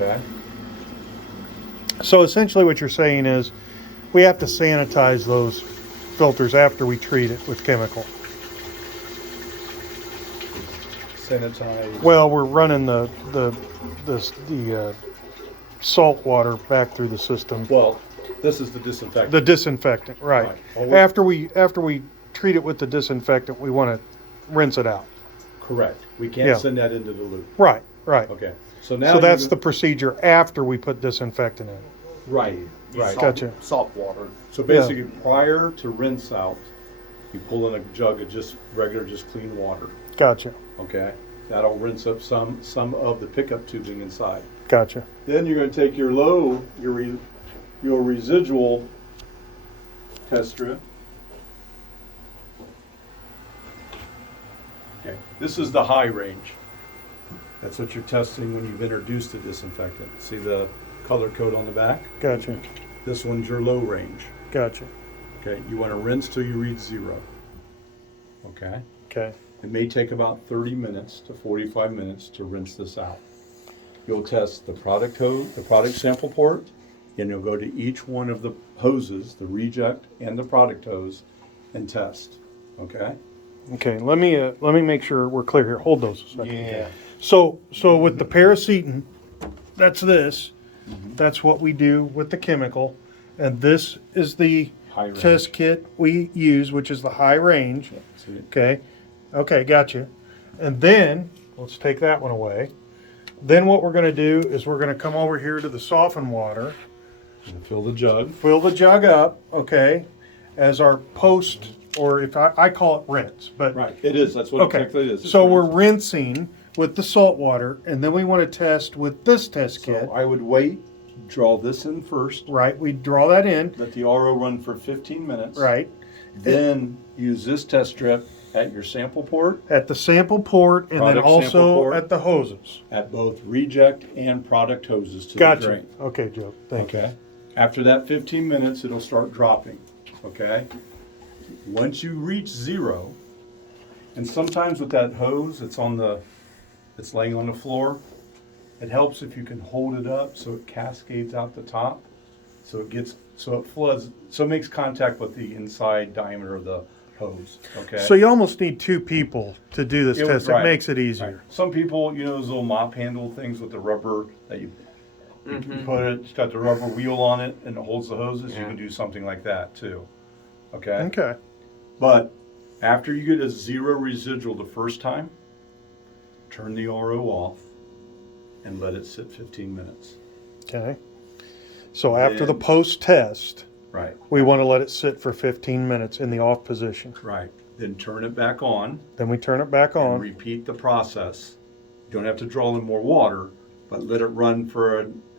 Okay. So essentially what you're saying is we have to sanitize those filters after we treat it with chemical. Sanitize. Well, we're running the salt water back through the system. Well, this is the disinfectant. The disinfectant, right. Right. Well, After we treat it with the disinfectant, we want to rinse it out. correct. We can't Yeah. send that into the loop. Right, right. Okay. So now So that's you're the procedure after we put disinfectant in. right. Right. Gotcha. Salt water. So basically, prior to rinse out, you pull in a jug of just regular, just clean water. Gotcha, Okay. That'll rinse up some of the pickup tubing inside. gotcha. Then you're going to take your your residual test strip. Okay. This is the high range. That's what you're testing when you've introduced the disinfectant. See the color code on the back? Gotcha, This one's your low range. gotcha. Okay. You want to rinse till you read 0. Okay. Okay, It may take about 30 minutes to 45 minutes to rinse this out. You'll test the product code, the product sample port, and you'll go to each one of the hoses, the reject and the product hose, and test. Okay? okay. Let me make sure we're clear here. Hold those a second. Yeah. So with the paracetin, that's this. That's what we do with the chemical, and this is the High range. test kit we use, which is the high range. See it? Okay, okay, gotcha. And then let's take that one away. Then what we're going to do is we're going to come over here to the softened water, And fill the jug. fill the jug up, okay, as our post, or if I call it rinse, but Right. It is. That's what okay. exactly it is. It's So we're rinse. rinsing with the salt water, and then we want to test with this test kit. So I would wait, draw this in first, Right, we draw that in. let the RO run for 15 minutes. Right, Then use this test strip at your sample port at the sample port, and then Product sample also port. at the hoses. at both reject and product hoses to the Gotcha. drain. Okay, Joe. Thank you. Okay. After that 15 minutes, it'll start dropping. Okay. Once you reach 0, and sometimes with that hose, it's laying on the floor. It helps if you can hold it up so it cascades out the top, so it floods, so it makes contact with the inside diameter of the hose. Okay. So you almost need two people to do this It- test. right, It makes it right. easier. Some people, those little mop handle things with the rubber that you put it, it's got the rubber wheel on it and it holds the hoses. You Yeah. can do something like that too. Okay. Okay. But after you get a 0 residual the first time, turn the RO off and let it sit 15 minutes. Okay. So after the Then- post test, Right. we want to let it sit for 15 minutes in the off position. Right. Then turn it back on Then we turn it back and on. repeat the process. You don't have to draw in more water, but let it run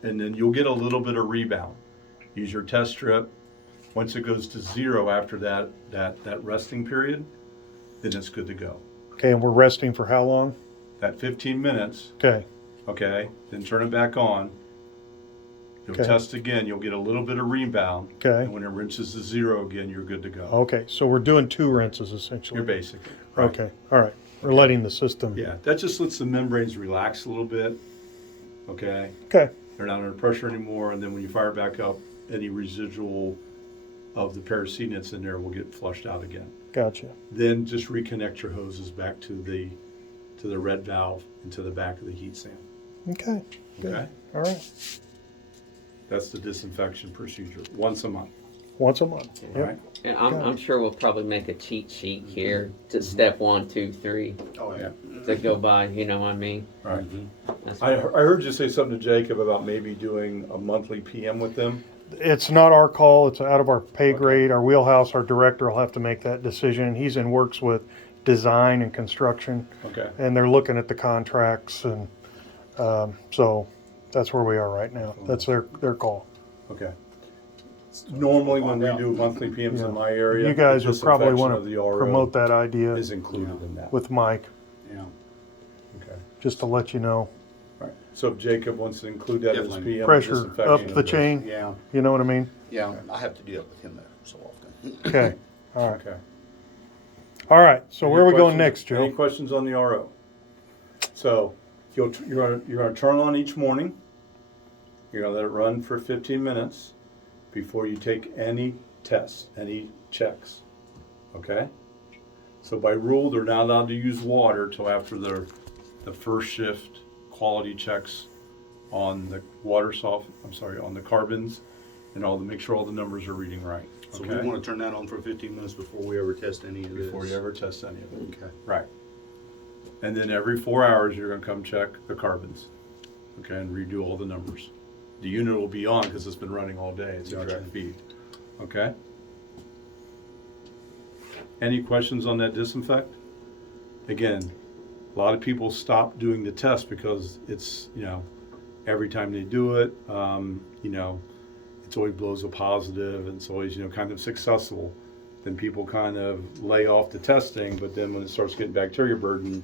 and then you'll get a little bit of rebound. Use your test strip. Once it goes to 0 after that resting period, then it's good to go. Okay, and we're resting for how long? That 15 minutes, Okay. okay, then turn it back on. You'll Okay. test again, you'll get a little bit of rebound. Okay. And when it rinses to 0 again, you're good to go. Okay, so we're doing 2 rinses essentially. You're basically. right. Okay, all right. We're letting the system. Yeah, that just lets the membranes relax a little bit. Okay. Okay. They're not under pressure anymore, and then when you fire back up, any residual of the paracetin that's in there will get flushed out again. Gotcha. Then just reconnect your hoses back to the red valve and to the back of the heat sand. Okay. Good. Okay? All right. That's the disinfection procedure, once a month. Once a month. All Yep. right? And I'm sure we'll probably make a cheat sheet here to step 1, 2, 3 Oh, yeah. to go by. You know what I mean? All right. That's I heard you say something to Jacob about maybe doing a monthly PM with them. It's not our call. It's out of our pay grade. Our wheelhouse, our director will have to make that decision. He's in works with design and construction, Okay. and they're looking at the contracts, and so that's where we are right now. That's their call. Okay. Normally, when we do monthly PMs Yeah. in my area, You guys the would probably disinfection want of the to RO promote that idea is included in that. with Mike, Yeah. Okay. just to let you know. All right. So if Jacob wants to include that as Definitely. PM Pressure disinfection up of the chain. Yeah. You know what I mean? Yeah. I have to deal with him there so often. Okay. All right. Okay. All right. So Any where are we going questions- next, Any Joe? questions on the RO? So you're going to turn on each morning. You're gonna let it run for 15 minutes before you take any tests, any checks, okay? So by rule, they're not allowed to use water till after the first shift quality checks on the on the carbons and all to make sure all the numbers are reading right, So okay? we want to turn that on for 15 minutes before we ever test any of this. Before you ever test any of it. Okay. Right. And then every 4 hours, you're gonna come check the carbons, okay, and redo all the numbers. The unit will be on because it's been running all day. It's a Gotcha. direct feed, okay? Any questions on that disinfect? Again, a lot of people stop doing the test because it's, every time they do it, it's always blows a positive and it's always, kind of successful. Then people kind of lay off the testing, but then when it starts getting bacteria burden,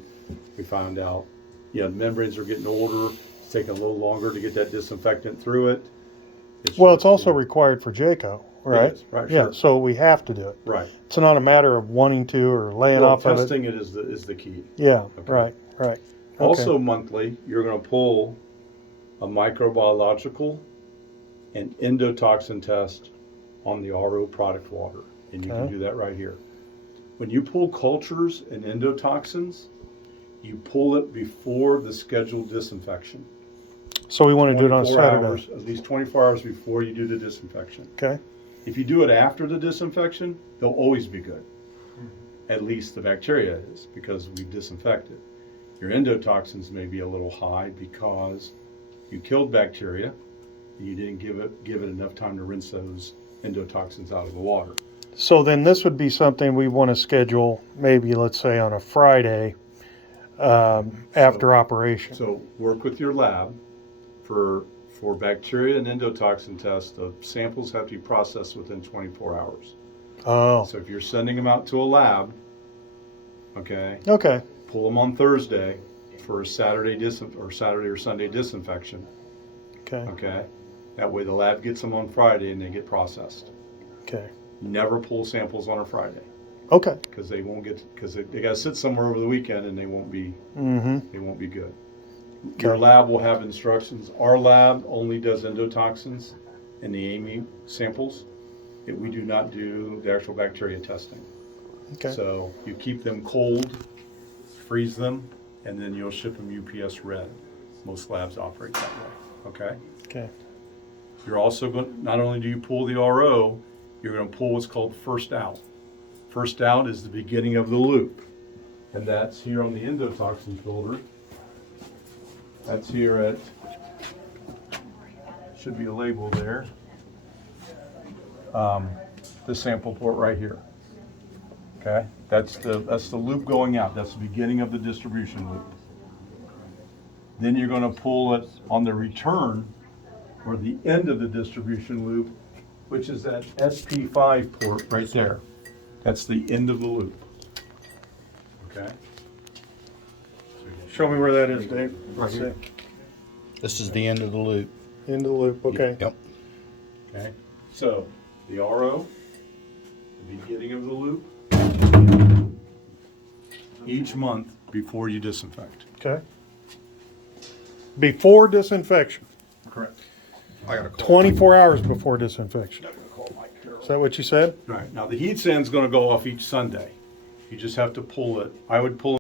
we find out, the membranes are getting older. It's taking a little longer to get that disinfectant through it. Well, it's also required for JACO, right? is, right, Yeah, sure. so we have to do it. Right. It's not a matter of wanting to or laying Well, off of it. testing it is the key. Yeah, Okay. right. Okay. Also monthly, you're going to pull a microbiological and endotoxin test on the RO product water. And you can Okay. do that right here. When you pull cultures and endotoxins, you pull it before the scheduled disinfection. So we want to do it on 24 Saturday. hours, at least 24 hours before you do the disinfection. Okay. If you do it after the disinfection, they'll always be good. At least the bacteria is, because we've disinfected. Your endotoxins may be a little high because you killed bacteria and you didn't give it enough time to rinse those endotoxins out of the water. So then this would be something we want to schedule maybe, let's say, on a Friday after operation. So work with your lab for bacteria and endotoxin tests. The samples have to be processed within 24 hours. Oh, So if you're sending them out to a lab, okay, okay. pull them on Thursday for a Saturday or Sunday disinfection. Okay. Okay, that way the lab gets them on Friday and they get processed. Okay. Never pull samples on a Friday Okay. because they won't get they got to sit somewhere over the weekend and they won't be good. Your Okay. lab will have instructions. Our lab only does endotoxins and the AMI samples. We do not do the actual bacteria testing. Okay. So you keep them cold, freeze them, and then you'll ship them UPS red. Most labs operate that way, okay? Okay. You're also going, not only do you pull the RO, you're going to pull what's called first out. First out is the beginning of the loop. And that's here on the endotoxin filter. That's here at, should be a label there. The sample port right here. Okay, that's the loop going out. That's the beginning of the distribution loop. Then you're going to pull it on the return or the end of the distribution loop, which is that SP5 port right there. That's the end of the loop. Okay. Show me where that is, Dave. Right here. This is the end of the loop. End of the loop. Okay. Yep. Okay. So the RO, the beginning of the loop, each month before you disinfect. Okay. Before disinfection. Correct. I got a call. 24 hours before disinfection. Is that what you said? Right. Now the heat sand's going to go off each Sunday. You just have to pull it. I would pull